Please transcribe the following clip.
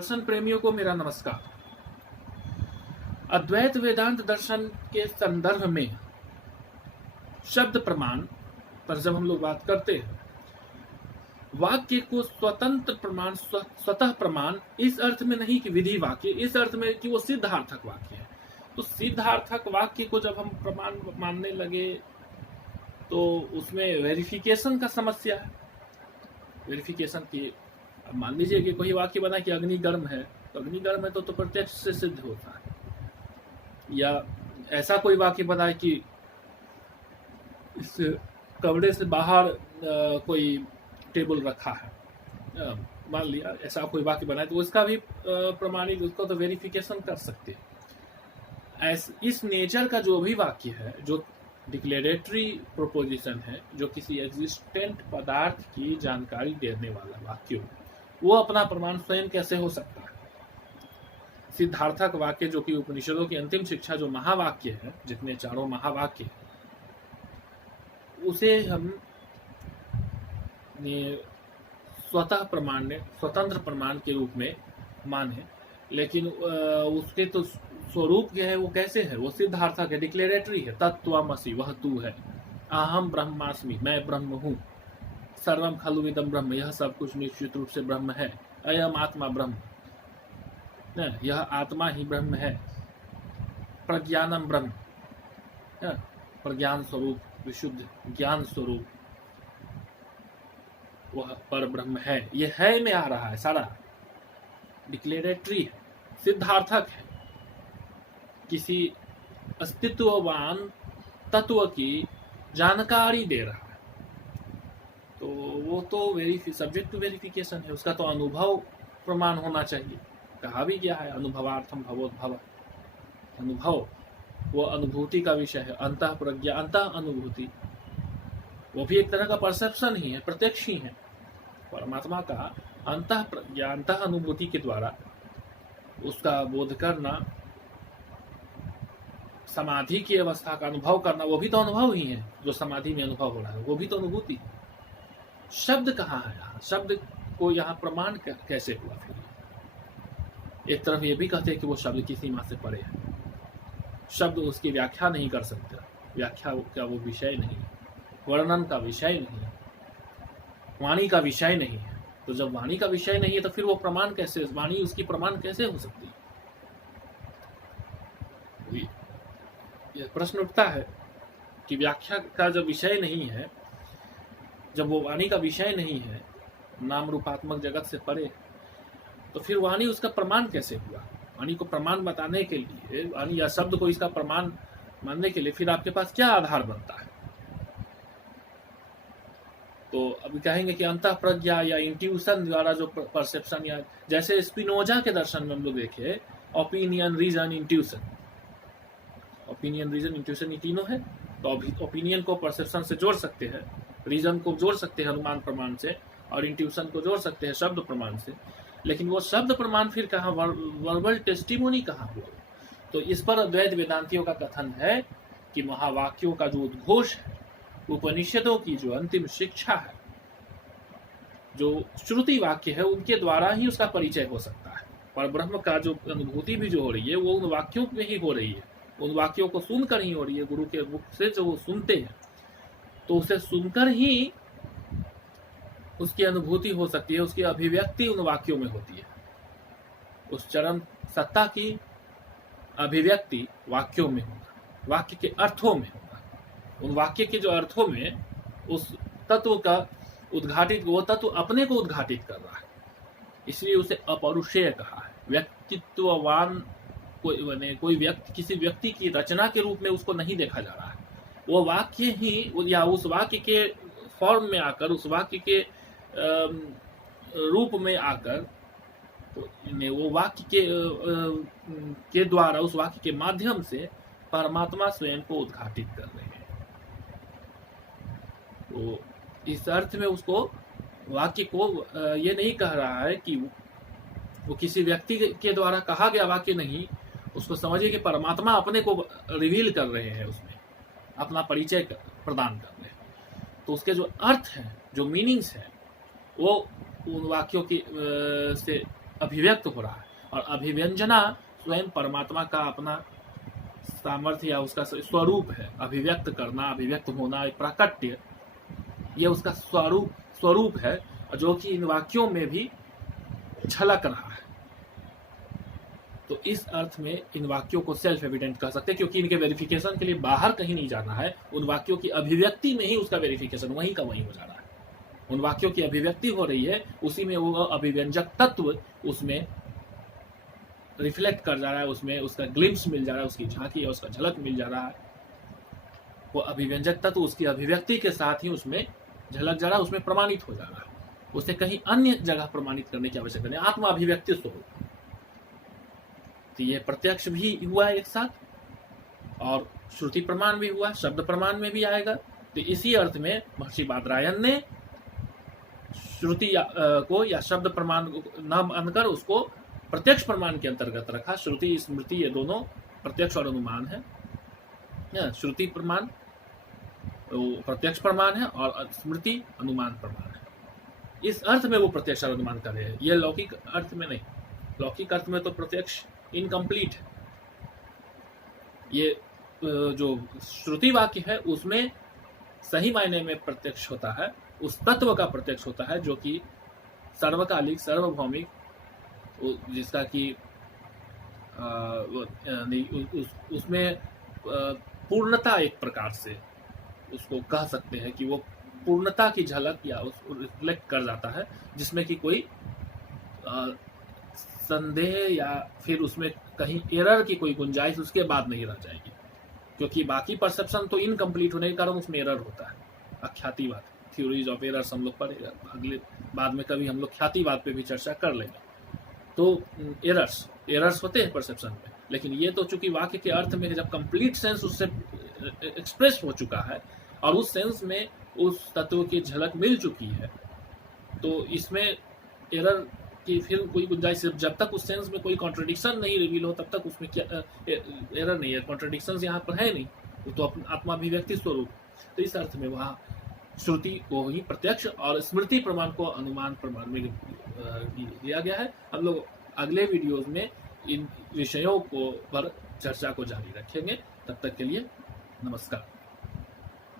दर्शन प्रेमियों को मेरा नमस्कार। अद्वैत वेदांत दर्शन के संदर्भ में शब्द प्रमाण पर जब हम लोग बात करते हैं, वाक्य को स्वतंत्र प्रमाण, स्वतः प्रमाण इस अर्थ में नहीं कि विधि वाक्य, इस अर्थ में कि वो सिद्धार्थक वाक्य है। तो सिद्धार्थक वाक्य को जब हम प्रमाण मानने लगे तो उसमें वेरिफिकेशन का समस्या है। वेरिफिकेशन की, मान लीजिए कि कोई वाक्य बना कि अग्नि गर्म है, तो अग्नि गर्म है तो प्रत्यक्ष से सिद्ध होता है। या ऐसा कोई वाक्य बना है कि इस कमरे से बाहर कोई टेबल रखा है, मान लिया ऐसा कोई वाक्य बना है, तो उसका भी प्रमाणित, उसको तो वेरिफिकेशन कर सकते हैं। इस नेचर का जो भी वाक्य है, जो डिक्लेरेटरी प्रोपोजिशन है, जो किसी एग्जिस्टेंट पदार्थ की जानकारी देने वाला वाक्य हो, वो अपना प्रमाण स्वयं कैसे हो सकता है। सिद्धार्थक वाक्य जो कि उपनिषदों की अंतिम शिक्षा, जो महावाक्य है, जितने चारों महावाक्य है, उसे हम स्वतः प्रमाण, स्वतंत्र प्रमाण के रूप में माने, लेकिन उसके तो स्वरूप क्या है, वो कैसे है, वो सिद्धार्थक है, डिक्लेरेटरी है। तत्त्वमसि, वह तू है। अहम ब्रह्मास्मि, मैं ब्रह्म हूँ। सर्वम खलु इदं ब्रह्म, यह सब कुछ निश्चित रूप से ब्रह्म है। अयम आत्मा ब्रह्म, यह आत्मा ही ब्रह्म है। प्रज्ञानम ब्रह्म, प्रज्ञान स्वरूप, विशुद्ध ज्ञान स्वरूप वह पर ब्रह्म है। यह है में आ रहा है, सारा डिक्लेरेटरी है, सिद्धार्थक है, किसी अस्तित्ववान तत्व की जानकारी दे रहा है। तो वो तो सब्जेक्ट टू वेरिफिकेशन है, उसका तो अनुभव प्रमाण होना चाहिए। कहा भी गया है, अनुभवार्थम भवोद्भव। अनुभव वो अनुभूति का विषय है। अंतः प्रज्ञा, अंतः अनुभूति, वो भी एक तरह का परसेप्शन ही है, प्रत्यक्ष ही है। परमात्मा का अंतः प्रज्ञा, अंतः अनुभूति के द्वारा उसका बोध करना, समाधि की अवस्था का अनुभव करना, वो भी तो अनुभव ही है। जो समाधि में अनुभव हो रहा है वो भी तो अनुभूति। शब्द कहाँ है यहाँ? शब्द को यहाँ प्रमाण कैसे हुआ? फिर एक तरफ ये भी कहते हैं कि वो शब्द की सीमा से परे है, शब्द उसकी व्याख्या नहीं कर सकते, व्याख्या का वो विषय नहीं है, वर्णन का विषय नहीं है, वाणी का विषय नहीं है। तो जब वाणी का विषय नहीं है तो फिर वो प्रमाण कैसे, वाणी उसकी प्रमाण कैसे हो सकती है? यह प्रश्न उठता है कि व्याख्या का जब विषय नहीं है, जब वो वाणी का विषय नहीं है, नाम रूपात्मक जगत से परे, तो फिर वाणी उसका प्रमाण कैसे हुआ? वाणी को प्रमाण बताने के लिए, वाणी या शब्द को इसका प्रमाण मानने के लिए फिर आपके पास क्या आधार बनता है? तो अभी कहेंगे कि अंतः प्रज्ञा या इंट्यूशन द्वारा जो परसेप्शन, या जैसे स्पिनोजा के दर्शन में हम लोग देखे, opinion, reason, intuition. Opinion, reason, intuition, ये तीनों है। तो ओपिनियन को परसेप्शन से जोड़ सकते हैं, रीजन को जोड़ सकते हैं अनुमान प्रमाण से, और इंट्यूशन को जोड़ सकते हैं शब्द प्रमाण से। लेकिन वो शब्द प्रमाण फिर कहाँ, वर्बल टेस्टिमोनी कहाँ हुआ? तो इस पर अद्वैत वेदांतियों का कथन है कि महावाक्यों का जो उद्घोष है, उपनिषदों की जो अंतिम शिक्षा है, जो श्रुति वाक्य है, उनके द्वारा ही उसका परिचय हो सकता है। पर ब्रह्म का जो अनुभूति भी जो हो रही है, वो उन वाक्यों में ही हो रही है, उन वाक्यों को सुनकर ही हो रही है। गुरु के मुख से जो वो सुनते हैं, तो उसे सुनकर ही उसकी अनुभूति हो सकती है, उसकी अभिव्यक्ति उन वाक्यों में होती है। उस चरम सत्ता की अभिव्यक्ति वाक्यों में होगा, वाक्य के अर्थों में होगा। उन वाक्य के जो अर्थों में उस तत्व का उद्घाटित, वो तत्व अपने को उद्घाटित कर रहा है, इसलिए उसे अपौरुषेय कहा है। व्यक्तित्ववान कोई व्यक्ति, किसी व्यक्ति की रचना के रूप में उसको नहीं देखा जा रहा है। वो वाक्य ही, या उस वाक्य के फॉर्म में आकर, उस वाक्य के रूप में आकर, तो वो वाक्य के द्वारा, उस वाक्य के माध्यम से परमात्मा स्वयं को उद्घाटित कर रहे हैं। तो इस अर्थ में उसको, वाक्य को ये नहीं कह रहा है कि वो किसी व्यक्ति के द्वारा कहा गया वाक्य नहीं, उसको समझिए कि परमात्मा अपने को रिवील कर रहे हैं, उसमें अपना परिचय प्रदान कर रहे हैं। तो उसके जो अर्थ हैं, जो मीनिंग्स हैं, वो उन वाक्यों की से अभिव्यक्त हो रहा है। और अभिव्यंजना स्वयं परमात्मा का अपना सामर्थ्य या उसका स्वरूप है। अभिव्यक्त करना, अभिव्यक्त होना, एक प्राकट्य, ये उसका स्वरूप है, जो कि इन वाक्यों में भी झलक रहा है। तो इस अर्थ में इन वाक्यों को सेल्फ एविडेंट कह सकते हैं, क्योंकि इनके वेरिफिकेशन के लिए बाहर कहीं नहीं जाना है। उन वाक्यों की अभिव्यक्ति में ही उसका वेरिफिकेशन वहीं का वहीं हो जा रहा है। उन वाक्यों की अभिव्यक्ति हो रही है, उसी में वो अभिव्यंजक तत्व उसमें रिफ्लेक्ट कर जा रहा है, उसमें उसका ग्लिम्स मिल जा रहा है, उसकी झांकी या उसका झलक मिल जा रहा है। वो अभिव्यंजक तत्व उसकी अभिव्यक्ति के साथ ही उसमें झलक जा रहा है, उसमें प्रमाणित हो जा रहा है। उसे कहीं अन्य जगह प्रमाणित करने की आवश्यकता नहीं। आत्मा अभिव्यक्ति स्वरूप, तो ये प्रत्यक्ष भी हुआ है एक साथ, और श्रुति प्रमाण भी हुआ, शब्द प्रमाण में भी आएगा। तो इसी अर्थ में महर्षि बादरायण ने श्रुति को या शब्द प्रमाण न मानकर उसको प्रत्यक्ष प्रमाण के अंतर्गत रखा। श्रुति स्मृति ये दोनों प्रत्यक्ष और अनुमान है। श्रुति प्रमाण प्रत्यक्ष प्रमाण है और स्मृति अनुमान प्रमाण है। इस अर्थ में वो प्रत्यक्ष और अनुमान कर रहे हैं, ये लौकिक अर्थ में नहीं। लौकिक अर्थ में तो प्रत्यक्ष इनकम्प्लीट है। ये जो श्रुति वाक्य है उसमें सही मायने में प्रत्यक्ष होता है, उस तत्व का प्रत्यक्ष होता है जो कि सर्वकालिक, सार्वभौमिक, जिसका कि उसमें पूर्णता एक प्रकार से उसको कह सकते हैं कि वो पूर्णता की झलक या उसको रिफ्लेक्ट कर जाता है, जिसमें कि कोई संदेह या फिर उसमें कहीं एरर की कोई गुंजाइश उसके बाद नहीं रह जाएगी। क्योंकि बाकी परसेप्शन तो इनकम्प्लीट होने के कारण उसमें एरर होता है। अख्यातिवाद, थ्योरीज ऑफ एरर्स हम लोग पढ़ेगा अगले, बाद में कभी हम लोग ख्यातिवाद पे भी चर्चा कर लेंगे। तो एरर्स होते हैं परसेप्शन में, लेकिन ये तो चूंकि वाक्य के अर्थ में जब कंप्लीट सेंस उससे एक्सप्रेस हो चुका है और उस सेंस में उस तत्व की झलक मिल चुकी है, तो इसमें एरर की फिर कोई गुंजाइश, जब तक उस सेंस में कोई कॉन्ट्रडिक्शन नहीं रिवील हो तब तक उसमें क्या एरर नहीं है। कॉन्ट्रडिक्शन यहाँ पर है नहीं, वो तो आत्माभिव्यक्ति स्वरूप। तो इस अर्थ में वहाँ श्रुति को ही प्रत्यक्ष और स्मृति प्रमाण को अनुमान प्रमाण में दिया गया है। हम लोग अगले वीडियोज में इन विषयों को पर चर्चा को जारी रखेंगे। तब तक के लिए नमस्कार।